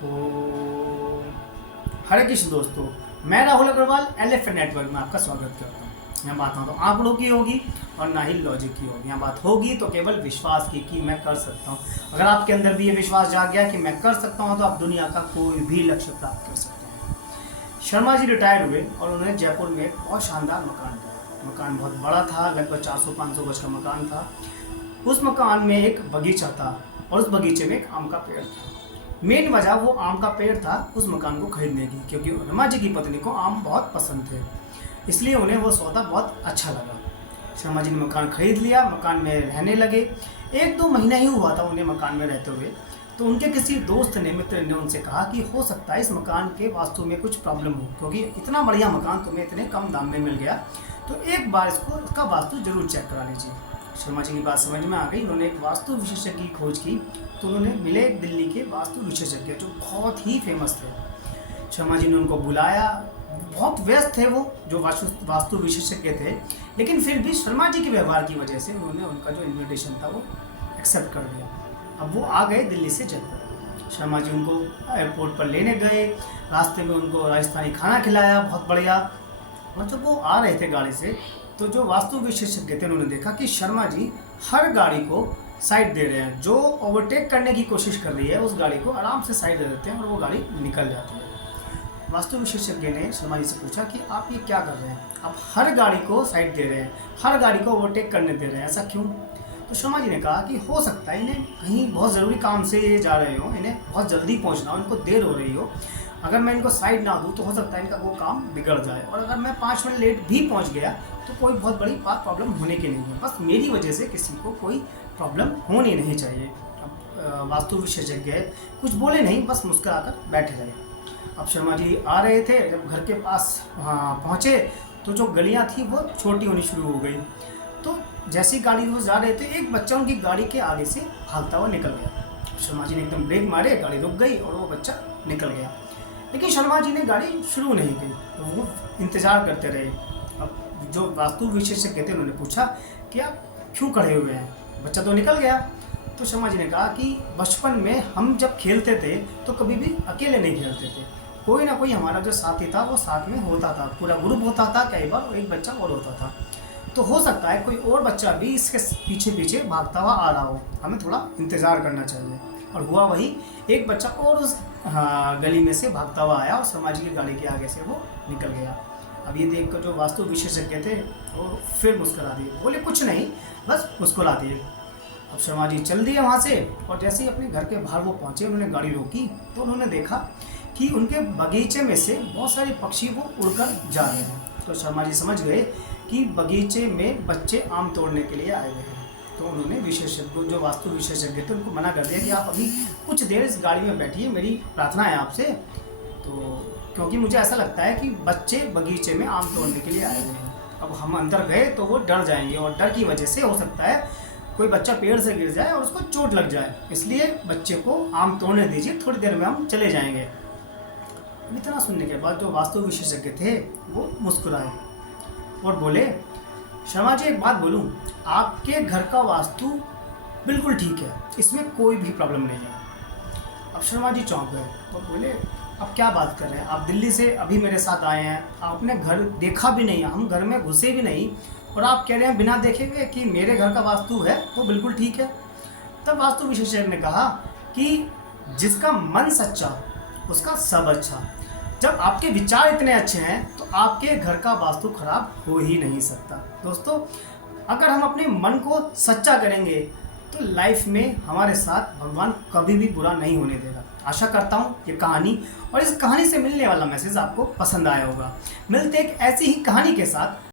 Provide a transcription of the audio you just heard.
तो हरे कृष्ण दोस्तों, मैं राहुल अग्रवाल एलिफेंट नेटवर्क में आपका स्वागत करता हूँ। यहाँ बात ना तो आंकड़ों की होगी और ना ही लॉजिक की होगी। यहाँ बात होगी तो केवल विश्वास की कि मैं कर सकता हूँ। अगर आपके अंदर भी ये विश्वास जाग गया कि मैं कर सकता हूँ तो आप दुनिया का कोई भी लक्ष्य प्राप्त कर सकते हैं। शर्मा जी रिटायर हुए और उन्होंने जयपुर में एक बहुत शानदार मकान लिया। मकान बहुत बड़ा था, लगभग 400-500 गज का मकान था। उस मकान में एक बगीचा था और उस बगीचे में एक आम का पेड़ था। मेन वजह वो आम का पेड़ था उस मकान को खरीदने की, क्योंकि रमा जी की पत्नी को आम बहुत पसंद थे, इसलिए उन्हें वो सौदा बहुत अच्छा लगा। शर्मा जी ने मकान खरीद लिया, मकान में रहने लगे। 1-2 महीना ही हुआ था उन्हें मकान में रहते हुए, तो उनके किसी दोस्त ने, मित्र ने उनसे कहा कि हो सकता है इस मकान के वास्तु में कुछ प्रॉब्लम हो, क्योंकि इतना बढ़िया मकान तुम्हें इतने कम दाम में मिल गया, तो एक बार इसका वास्तु जरूर चेक करा लीजिए। शर्मा जी की बात समझ में आ गई। उन्होंने एक वास्तु विशेषज्ञ की खोज की, तो उन्होंने मिले दिल्ली के वास्तु विशेषज्ञ जो बहुत ही फेमस थे। शर्मा जी ने उनको बुलाया। बहुत व्यस्त थे वो जो वास्तु विशेषज्ञ थे, लेकिन फिर भी शर्मा जी के व्यवहार की वजह से उन्होंने उनका जो इन्विटेशन था वो एक्सेप्ट कर लिया। अब वो आ गए दिल्ली से जयपुर। शर्मा जी उनको एयरपोर्ट पर लेने गए, रास्ते में उनको राजस्थानी खाना खिलाया बहुत बढ़िया। और जब वो आ रहे थे गाड़ी से, तो जो वास्तु विशेषज्ञ थे उन्होंने देखा कि शर्मा जी हर गाड़ी को साइड दे रहे हैं। जो ओवरटेक करने की कोशिश कर रही है उस गाड़ी को आराम से साइड दे देते हैं और वो गाड़ी निकल जाती है। वास्तु विशेषज्ञ ने शर्मा जी से पूछा कि आप ये क्या कर रहे हैं, आप हर गाड़ी को साइड दे रहे हैं, हर गाड़ी को ओवरटेक करने दे रहे हैं, ऐसा क्यों? तो शर्मा जी ने कहा कि हो सकता है इन्हें कहीं बहुत ज़रूरी काम से जा रहे हो, इन्हें बहुत जल्दी पहुँचना हो, इनको देर हो रही हो। अगर मैं इनको साइड ना दूँ तो हो सकता है इनका वो काम बिगड़ जाए, और अगर मैं 5 मिनट लेट भी पहुँच गया तो कोई बहुत बड़ी बात प्रॉब्लम होने की नहीं है। बस मेरी वजह से किसी को कोई प्रॉब्लम होनी नहीं चाहिए। अब वास्तु विशेषज्ञ कुछ बोले नहीं, बस मुस्कुराकर बैठे रहे। अब शर्मा जी आ रहे थे, जब घर के पास पहुँचे तो जो गलियाँ थी वो छोटी होनी शुरू हो गई। तो जैसी गाड़ी वो जा रहे थे, एक बच्चा उनकी गाड़ी के आगे से भागता हुआ निकल गया। शर्मा जी ने एकदम ब्रेक मारे, गाड़ी रुक गई और वो बच्चा निकल गया। लेकिन शर्मा जी ने गाड़ी शुरू नहीं की, तो वो इंतज़ार करते रहे। अब जो वास्तु विशेषज्ञ थे उन्होंने पूछा कि आप क्यों खड़े हुए हैं, बच्चा तो निकल गया। तो शर्मा जी ने कहा कि बचपन में हम जब खेलते थे तो कभी भी अकेले नहीं खेलते थे, कोई ना कोई हमारा जो साथी था वो साथ में होता था, पूरा ग्रुप होता था, कई बार एक बच्चा और होता था। तो हो सकता है कोई और बच्चा भी इसके पीछे पीछे भागता हुआ आ रहा हो, हमें थोड़ा इंतज़ार करना चाहिए। और हुआ वही, एक बच्चा और उस गली में से भागता हुआ आया और शर्मा जी की गाड़ी के आगे से वो निकल गया। अब ये देख कर जो वास्तु विशेषज्ञ थे वो फिर मुस्कुरा दिए, बोले कुछ नहीं, बस मुस्कुरा दिए। अब शर्मा जी चल दिए वहाँ से, और जैसे ही अपने घर के बाहर वो पहुँचे, उन्होंने गाड़ी रोकी तो उन्होंने देखा कि उनके बगीचे में से बहुत सारे पक्षी वो उड़कर जा रहे हैं। तो शर्मा जी समझ गए कि बगीचे में बच्चे आम तोड़ने के लिए आए हुए हैं। तो उन्होंने विशेषज्ञ, जो वास्तु विशेषज्ञ थे, उनको मना कर दिया कि आप अभी कुछ देर इस गाड़ी में बैठिए, मेरी प्रार्थना है आपसे। तो क्योंकि मुझे ऐसा लगता है कि बच्चे बगीचे में आम तोड़ने के लिए आए हुए हैं। अब हम अंदर गए तो वो डर जाएंगे, और डर की वजह से हो सकता है कोई बच्चा पेड़ से गिर जाए और उसको चोट लग जाए, इसलिए बच्चे को आम तोड़ने दीजिए, थोड़ी देर में हम चले जाएंगे। इतना सुनने के बाद जो वास्तु विशेषज्ञ थे वो मुस्कुराए और बोले, शर्मा जी एक बात बोलूं, आपके घर का वास्तु बिल्कुल ठीक है, इसमें कोई भी प्रॉब्लम नहीं है। अब शर्मा जी चौंक गए, तो बोले अब क्या बात कर रहे हैं, आप दिल्ली से अभी मेरे साथ आए हैं, आपने घर देखा भी नहीं, हम घर में घुसे भी नहीं, और आप कह रहे हैं बिना देखे हुए कि मेरे घर का वास्तु है वो बिल्कुल ठीक है। तब वास्तु विशेषज्ञ ने कहा कि जिसका मन सच्चा उसका सब अच्छा। जब आपके विचार इतने अच्छे हैं तो आपके घर का वास्तु खराब हो ही नहीं सकता। दोस्तों, अगर हम अपने मन को सच्चा करेंगे तो लाइफ में हमारे साथ भगवान कभी भी बुरा नहीं होने देगा। आशा करता हूँ ये कहानी और इस कहानी से मिलने वाला मैसेज आपको पसंद आया होगा। मिलते एक ऐसी ही कहानी के साथ।